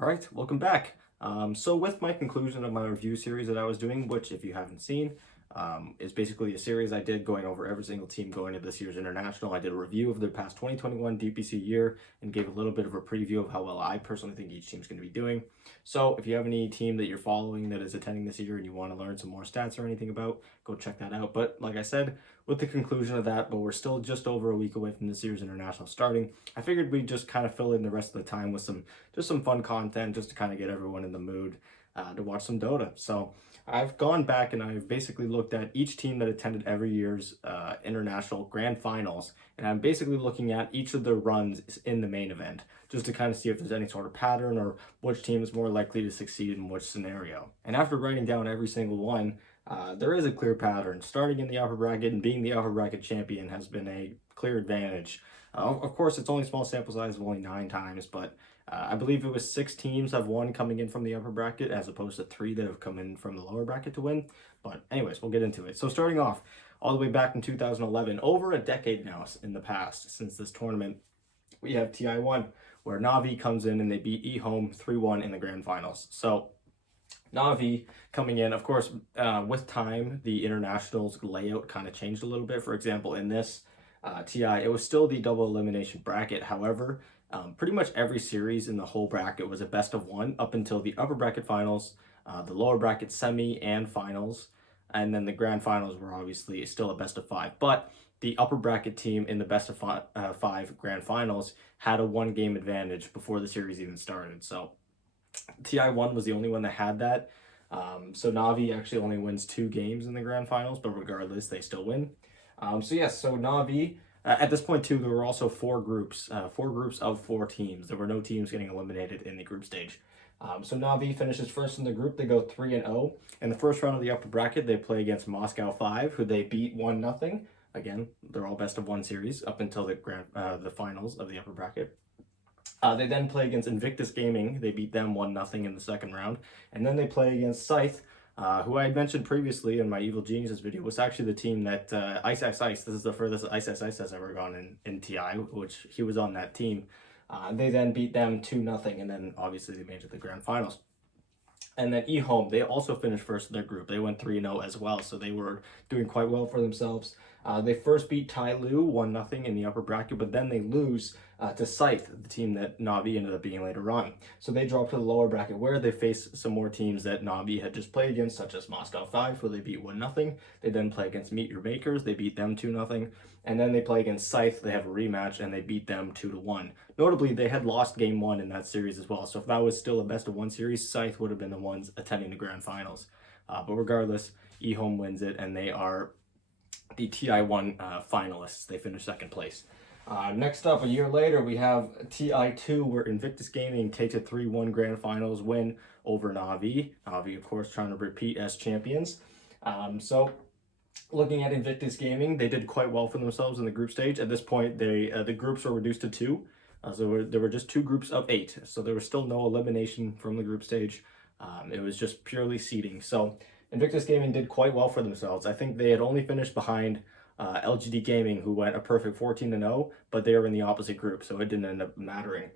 All right, welcome back. So with my conclusion of my review series that I was doing, which if you haven't seen, is basically a series I did going over every single team going into this year's international. I did a review of their past 2021 DPC year and gave a little bit of a preview of how well I personally think each team's going to be doing. So if you have any team that you're following that is attending this year and you want to learn some more stats or anything about, go check that out. But like I said, with the conclusion of that, but we're still just over a week away from this year's international starting, I figured we'd just kind of fill in the rest of the time with some fun content just to kind of get everyone in the mood to watch some Dota. So I've gone back and I've basically looked at each team that attended every year's international grand finals, and I'm basically looking at each of their runs in the main event just to kind of see if there's any sort of pattern or which team is more likely to succeed in which scenario. And after writing down every single one, there is a clear pattern. Starting in the upper bracket and being the upper bracket champion has been a clear advantage. Of course, it's only small sample size of only 9 times, but I believe it was 6 teams have won coming in from the upper bracket as opposed to 3 that have come in from the lower bracket to win. But anyways, we'll get into it. So starting off all the way back in 2011, over a decade now in the past since this tournament, we have TI1 where Navi comes in and they beat eHome 3-1 in the grand finals. So Navi coming in, of course, with time, the internationals layout kind of changed a little bit. For example, in this TI, it was still the double elimination bracket. However, pretty much every series in the whole bracket was a best of one up until the upper bracket finals, the lower bracket semi and finals, and then the grand finals were obviously still a best of five. But the upper bracket team in the best of five grand finals had a 1 game advantage before the series even started. So TI1 was the only one that had that. So Navi actually only wins 2 games in the grand finals, but regardless, they still win. So Navi, at this point too, there were also 4 groups of 4 teams. There were no teams getting eliminated in the group stage. So Navi finishes first in the group. They go 3-0. In the first round of the upper bracket, they play against Moscow 5, who they beat 1-0. Again, they're all best of one series up until the finals of the upper bracket. They then play against Invictus Gaming. They beat them 1-0 in the second round. And then they play against Scythe, who I had mentioned previously in my Evil Geniuses video, was actually the team that Ice, this is the furthest Ice has ever gone in TI, which he was on that team. They then beat them 2-0, and then obviously they made it to the grand finals. And then eHome, they also finished first in their group. They went 3-0 as well, so they were doing quite well for themselves. They first beat Tyloo 1-0 in the upper bracket, but then they lose to Scythe, the team that Navi ended up being later on. So they dropped to the lower bracket where they face some more teams that Navi had just played against, such as Moscow 5, who they beat 1-0. They then play against Meet Your Makers. They beat them 2-0. And then they play against Scythe. They have a rematch, and they beat them 2-1. Notably, they had lost game 1 in that series as well. So if that was still a best of one series, Scythe would have been the ones attending the grand finals. But regardless, eHome wins it, and they are the TI1 finalists. They finished second place. Next up, a year later, we have TI2, where Invictus Gaming takes a 3-1 grand finals win over Navi. Navi, of course, trying to repeat as champions. Looking at Invictus Gaming, they did quite well for themselves in the group stage. At this point, the groups were reduced to 2. So there were just 2 groups of 8. So there was still no elimination from the group stage. It was just purely seeding. So Invictus Gaming did quite well for themselves. I think they had only finished behind LGD Gaming, who went a perfect 14-0, but they were in the opposite group, so it didn't end up mattering.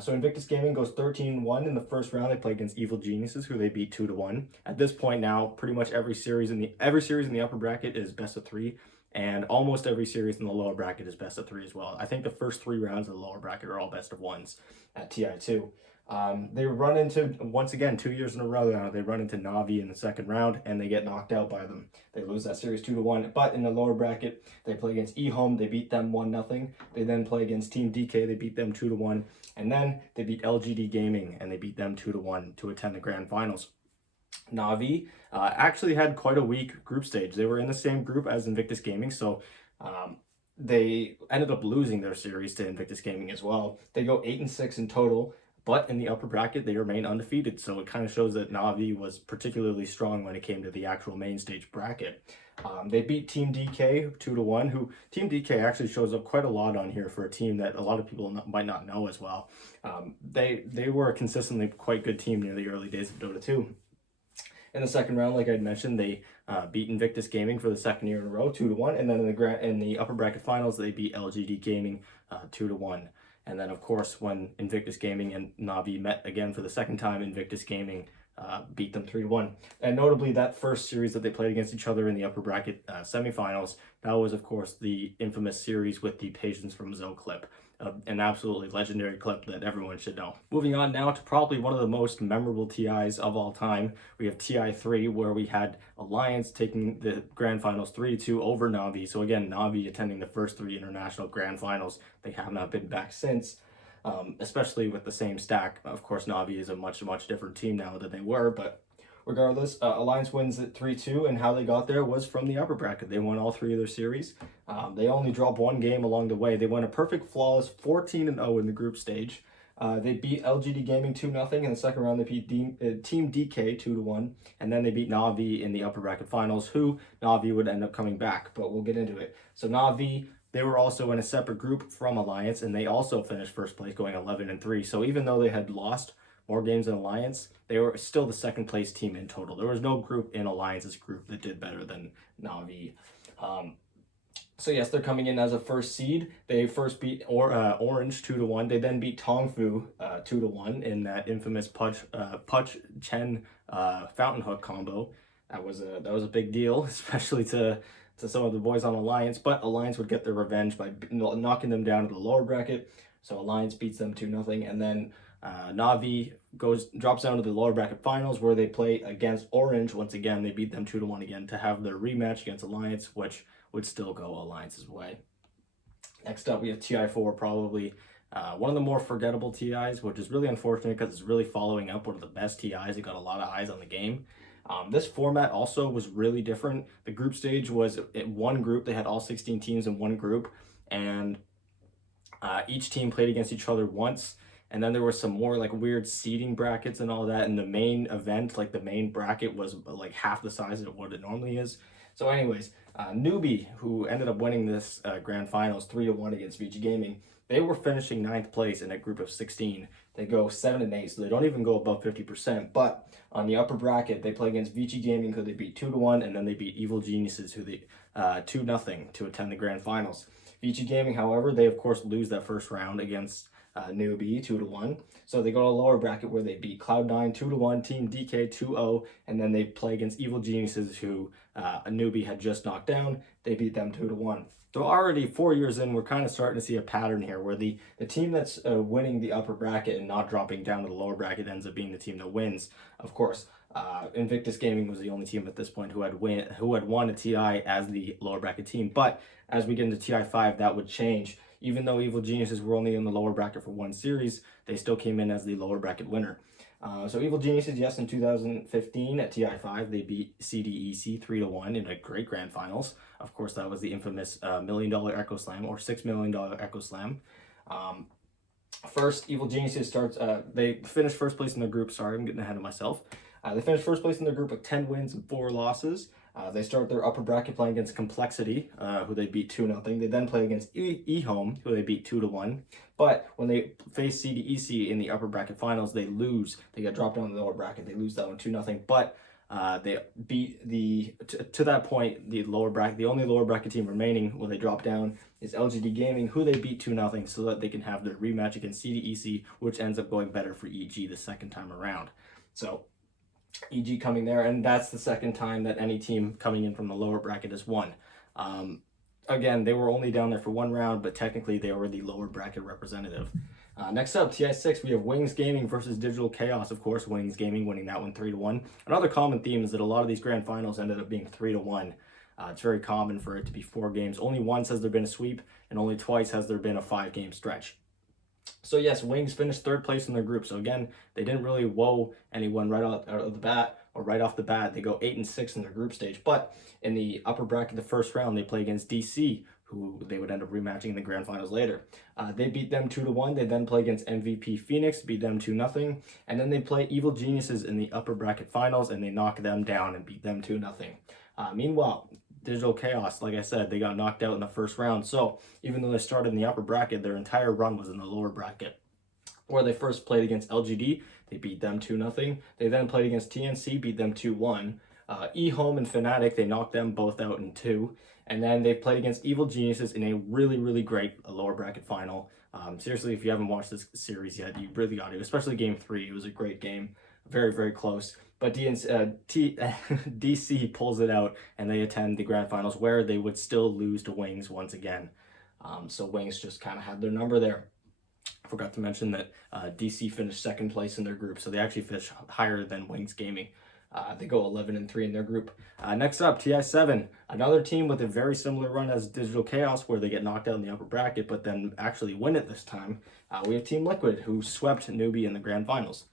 So Invictus Gaming goes 13-1 in the first round. They play against Evil Geniuses, who they beat 2-1. At this point now, pretty much every series in the upper bracket is best of 3, and almost every series in the lower bracket is best of 3 as well. I think the first 3 rounds of the lower bracket are all best of 1s at TI2. They run into, once again, 2 years in a row now, they run into Navi in the second round, and they get knocked out by them. They lose that series 2-1, but in the lower bracket, they play against eHome, they beat them 1-0. They then play against Team DK, they beat them 2-1, and then they beat LGD Gaming, and they beat them 2-1 to attend the grand finals. Navi actually had quite a weak group stage. They were in the same group as Invictus Gaming, so they ended up losing their series to Invictus Gaming as well. They go 8-6 in total, but in the upper bracket, they remain undefeated. So it kind of shows that Navi was particularly strong when it came to the actual main stage bracket. They beat Team DK 2-1, who Team DK actually shows up quite a lot on here for a team that a lot of people might not know as well. They were a consistently quite good team near the early days of Dota 2. In the second round, like I mentioned, they beat Invictus Gaming for the second year in a row, 2-1, and then in the upper bracket finals, they beat LGD Gaming 2-1. And then, of course, when Invictus Gaming and Navi met again for the second time, Invictus Gaming beat them 3-1. And notably, that first series that they played against each other in the upper bracket semifinals, that was, of course, the infamous series with the Patience from Zoe clip. An absolutely legendary clip that everyone should know. Moving on now to probably one of the most memorable TIs of all time. We have TI 3, where we had Alliance taking the Grand Finals 3-2 over Navi. So again, Navi attending the first 3 international Grand Finals. They have not been back since, especially with the same stack. Of course, Navi is a much different team now than they were, but regardless, Alliance wins at 3-2, and how they got there was from the upper bracket. They won all 3 of their series. They only dropped 1 game along the way. They went a perfect, flawless 14-0 in the group stage. They beat LGD Gaming 2-0 in the second round. They beat Team DK 2-1, and then they beat Navi in the upper bracket finals, who Navi would end up coming back, but we'll get into it. So Navi, they were also in a separate group from Alliance, and they also finished first place, going 11-3. So even though they had lost more games than Alliance, they were still the second place team in total. There was no group in Alliance's group that did better than Navi. So yes, they're coming in as a first seed. They first beat Orange 2-1. They then beat Tongfu 2-1 in that infamous Puch Chen Fountain Hook combo. That was a big deal, especially to some of the boys on Alliance. But Alliance would get their revenge by knocking them down to the lower bracket. So Alliance beats them 2-0, and then Navi drops down to the lower bracket finals, where they play against Orange. Once again, they beat them 2-1 again to have their rematch against Alliance, which would still go Alliance's way. Next up, we have TI4, probably one of the more forgettable TIs, which is really unfortunate because it's really following up one of the best TIs. It got a lot of eyes on the game. This format also was really different. The group stage was in one group. They had all 16 teams in one group, and each team played against each other once. And then there were some more like weird seeding brackets and all that. And the main event, like the main bracket, was like half the size of what it normally is. So anyways, Newbie, who ended up winning this grand finals 3-1 against VG Gaming, they were finishing 9th place in a group of 16. They go 7-8, so they don't even go above 50%. But on the upper bracket, they play against VG Gaming, who they beat 2-1, and then they beat Evil Geniuses, who they 2-0 to attend the grand finals. VG Gaming, however, they of course lose that first round against Newbie 2-1. So they go to a lower bracket where they beat Cloud9 2-1, Team DK 2-0, and then they play against Evil Geniuses, who a Newbie had just knocked down. They beat them 2-1. So already 4 years in, we're kind of starting to see a pattern here where the team that's winning the upper bracket and not dropping down to the lower bracket ends up being the team that wins. Of course, Invictus Gaming was the only team at this point who had won a TI as the lower bracket team. But as we get into TI 5, that would change. Even though Evil Geniuses were only in the lower bracket for one series, they still came in as the lower bracket winner. So Evil Geniuses, yes, in 2015 at TI 5, they beat CDEC 3-1 in a great grand finals. Of course, that was the infamous $1 million Echo Slam, or $6 million Echo Slam. First, Evil Geniuses they finished first place in their group. Sorry, I'm getting ahead of myself. They finished first place in their group with 10 wins and 4 losses. They start their upper bracket playing against Complexity, who they beat 2-0. They then play against eHome, who they beat 2-1. But when they face CDEC in the upper bracket finals, they lose. They get dropped down to the lower bracket. They lose that one 2-0. But they beat to that point, the only lower bracket team remaining when they drop down is LGD Gaming, who they beat 2-0, so that they can have their rematch against CDEC, which ends up going better for EG the second time around. So EG coming there, and that's the second time that any team coming in from the lower bracket has won. Again, they were only down there for one round, but technically they were the lower bracket representative. Next up, TI6, we have Wings Gaming versus Digital Chaos. Of course, Wings Gaming winning that one 3-1. Another common theme is that a lot of these grand finals ended up being 3-1. It's very common for it to be 4 games. Only once has there been a sweep, and only twice has there been a 5-game stretch. So yes, Wings finished 3rd place in their group. So again, they didn't really woe anyone right out of the bat, or right off the bat. They go 8-6 in their group stage. But in the upper bracket, the first round, they play against DC, who they would end up rematching in the grand finals later. They beat them 2-1. They then play against MVP Phoenix, beat them 2-0. And then they play Evil Geniuses in the upper bracket finals, and they knock them down and beat them 2-0. Meanwhile, Digital Chaos, like I said, they got knocked out in the first round. So even though they started in the upper bracket, their entire run was in the lower bracket, where they first played against LGD. They beat them 2-0. They then played against TNC, beat them 2-1. eHome and Fnatic, they knocked them both out in 2. And then they played against Evil Geniuses in a really, really great lower bracket final. Seriously, if you haven't watched this series yet, you really got to, especially game 3. It was a great game, very, very close. But DC pulls it out, and they attend the grand finals where they would still lose to Wings once again. So Wings just kind of had their number there. Forgot to mention that DC finished second place in their group, so they actually finished higher than Wings Gaming. They go 11-3 in their group. Next up, TI7, another team with a very similar run as Digital Chaos, where they get knocked out in the upper bracket, but then actually win it this time. We have Team Liquid, who swept Newbie in the grand finals.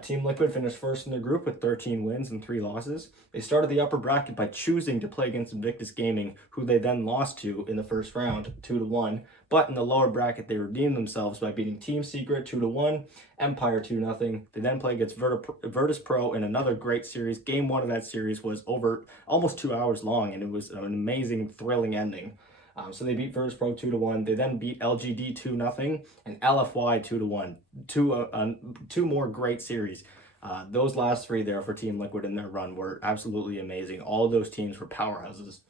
Team Liquid finished first in their group with 13 wins and 3 losses. They started the upper bracket by choosing to play against Invictus Gaming, who they then lost to in the first round, 2-1. But in the lower bracket, they redeemed themselves by beating Team Secret 2-1, Empire 2-0. They then play against Virtus Pro in another great series. Game 1 of that series was over almost 2 hours long, and it was an amazing, thrilling ending. So they beat Virtus Pro 2-1. They then beat LGD 2-0 and LFY 2-1. Two more great series. Those last 3 there for Team Liquid in their run were absolutely amazing. All of those teams were powerhouses.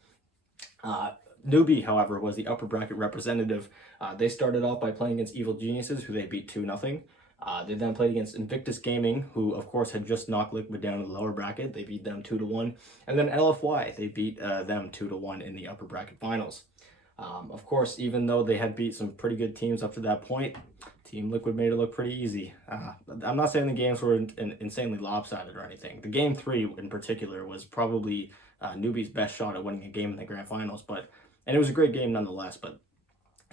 Newbie, however, was the upper bracket representative. They started off by playing against Evil Geniuses, who they beat 2-0. They then played against Invictus Gaming, who of course had just knocked Liquid down in the lower bracket. They beat them 2-1. And then LFY, they beat them 2-1 in the upper bracket finals. Of course, even though they had beat some pretty good teams up to that point, Team Liquid made it look pretty easy. I'm not saying the games were insanely lopsided or anything. The game 3 in particular was probably Newbie's best shot at winning a game in the grand finals, and it was a great game nonetheless, but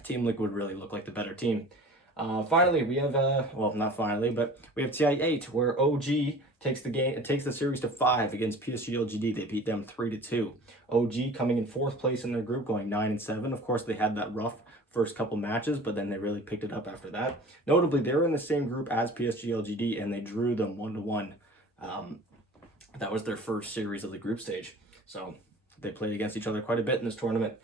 Team Liquid really looked like the better team. Finally, we have, well, not finally, but we have TI8, where OG takes the series to 5 against PSG LGD. They beat them 3-2. OG coming in 4th place in their group, going 9-7. Of course, they had that rough first couple matches, but then they really picked it up after that. Notably, they were in the same group as PSG LGD, and they drew them 1-1. That was their first series of the group stage. So they played against each other quite a bit in this tournament.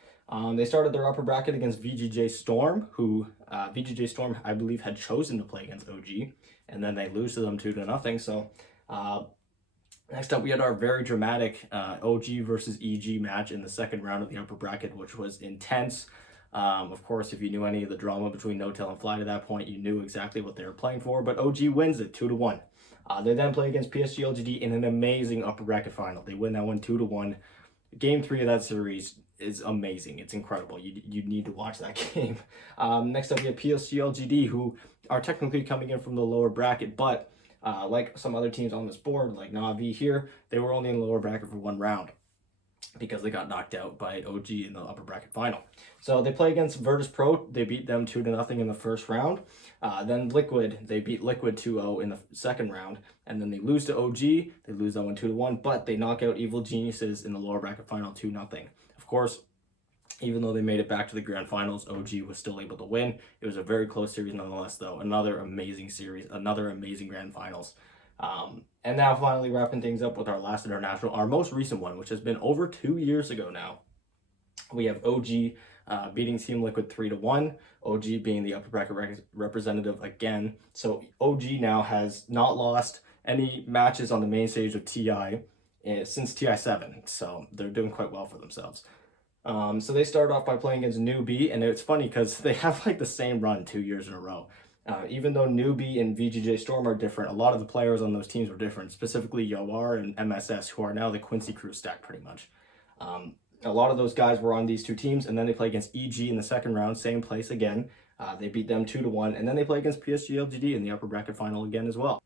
They started their upper bracket against VGJ Storm, who VGJ Storm, I believe, had chosen to play against OG, and then they lose to them 2-0. So next up, we had our very dramatic OG versus EG match in the second round of the upper bracket, which was intense. Of course, if you knew any of the drama between No-Tail and Fly to that point, you knew exactly what they were playing for, but OG wins it 2-1. They then play against PSG LGD in an amazing upper bracket final. They win that one 2-1. Game 3 of that series is amazing. It's incredible. You need to watch that game. Next up, we have PSG LGD, who are technically coming in from the lower bracket, but like some other teams on this board, like Na'Vi here, they were only in the lower bracket for 1 round because they got knocked out by OG in the upper bracket final. So they play against Virtus Pro. They beat them 2-0 in the first round. Then Liquid, they beat Liquid 2-0 in the second round. And then they lose to OG. They lose that one 2-1, but they knock out Evil Geniuses in the lower bracket final 2-0. Of course, even though they made it back to the grand finals, OG was still able to win. It was a very close series nonetheless, though. Another amazing series, another amazing grand finals. And now finally wrapping things up with our last international, our most recent one, which has been over 2 years ago now. We have OG beating Team Liquid 3-1, OG being the upper bracket representative again. So OG now has not lost any matches on the main stage of TI since TI7, so they're doing quite well for themselves. So they started off by playing against Newbie, and it's funny because they have like the same run 2 years in a row. Even though Newbie and VGJ Storm are different, a lot of the players on those teams were different, specifically Yawar and MSS, who are now the Quincy crew stack pretty much. A lot of those guys were on these 2 teams, and then they play against EG in the second round, same place again. They beat them 2-1, and then they play against PSG LGD in the upper bracket final again as well.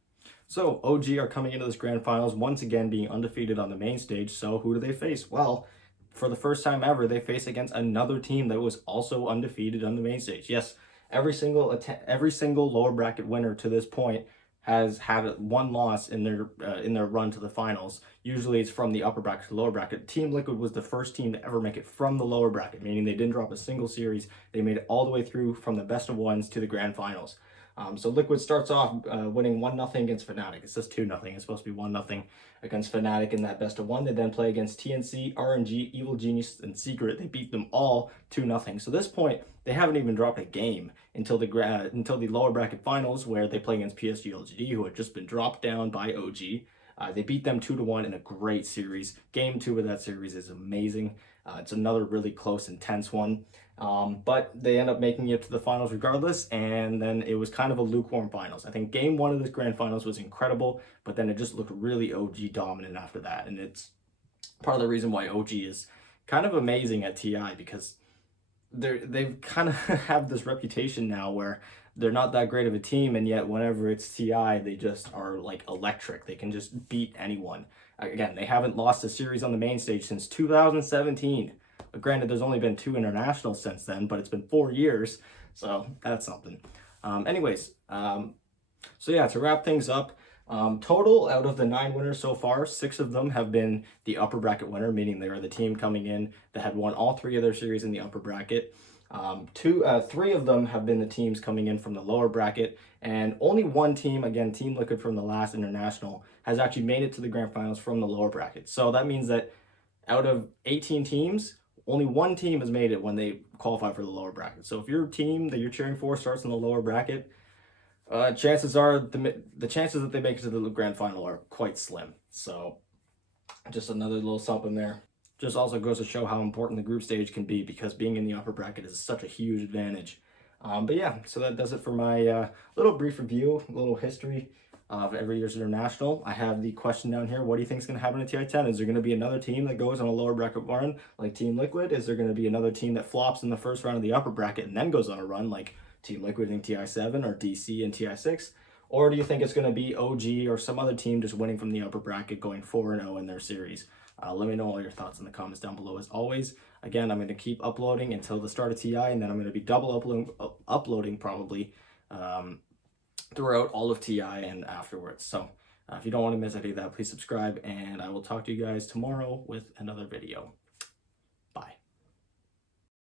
So OG are coming into this grand finals once again being undefeated on the main stage. So who do they face? Well, for the first time ever, they face against another team that was also undefeated on the main stage. Yes, every single lower bracket winner to this point has had 1 loss in their run to the finals. Usually it's from the upper bracket to the lower bracket. Team Liquid was the first team to ever make it from the lower bracket, meaning they didn't drop a single series. They made it all the way through from the best of ones to the grand finals. So Liquid starts off winning 1-0 against Fnatic. It says 2-0. It's supposed to be 1-0 against Fnatic in that best of 1. They then play against TNC, RNG, Evil Genius, and Secret. They beat them all 2-0. So at this point, they haven't even dropped a game until the lower bracket finals, where they play against PSG LGD, who had just been dropped down by OG. They beat them 2-1 in a great series. Game 2 of that series is amazing. It's another really close, intense one. But they end up making it to the finals regardless, and then it was kind of a lukewarm finals. I think game one of this grand finals was incredible, but then it just looked really OG dominant after that, and it's part of the reason why OG is kind of amazing at TI, because they've kind of have this reputation now where they're not that great of a team, and yet whenever it's TI, they just are like electric. They can just beat anyone. Again, they haven't lost a series on the main stage since 2017. But granted, there's only been 2 internationals since then, but it's been 4 years, so that's something. So yeah, to wrap things up, total out of the 9 winners so far, 6 of them have been the upper bracket winner, meaning they are the team coming in that had won all 3 of their series in the upper bracket. 3 of them have been the teams coming in from the lower bracket, and only 1 team, again, Team Liquid from the last international, has actually made it to the grand finals from the lower bracket. So that means that out of 18 teams, only 1 team has made it when they qualify for the lower bracket. So if your team that you're cheering for starts in the lower bracket, chances are the chances that they make it to the grand final are quite slim. So just another little something there. Just also goes to show how important the group stage can be, because being in the upper bracket is such a huge advantage. But yeah, so that does it for my little brief review, little history of every year's international. I have the question down here: what do you think is going to happen in TI10? Is there going to be another team that goes on a lower bracket run like Team Liquid? Is there going to be another team that flops in the first round of the upper bracket and then goes on a run like Team Liquid in TI7 or DC in TI6? Or do you think it's going to be OG or some other team just winning from the upper bracket, going 4-0 in their series? Let me know all your thoughts in the comments down below as always. Again, I'm going to keep uploading until the start of TI, and then I'm going to be double uploading probably throughout all of TI and afterwards. So if you don't want to miss any of that, please subscribe, and I will talk to you guys tomorrow with another video.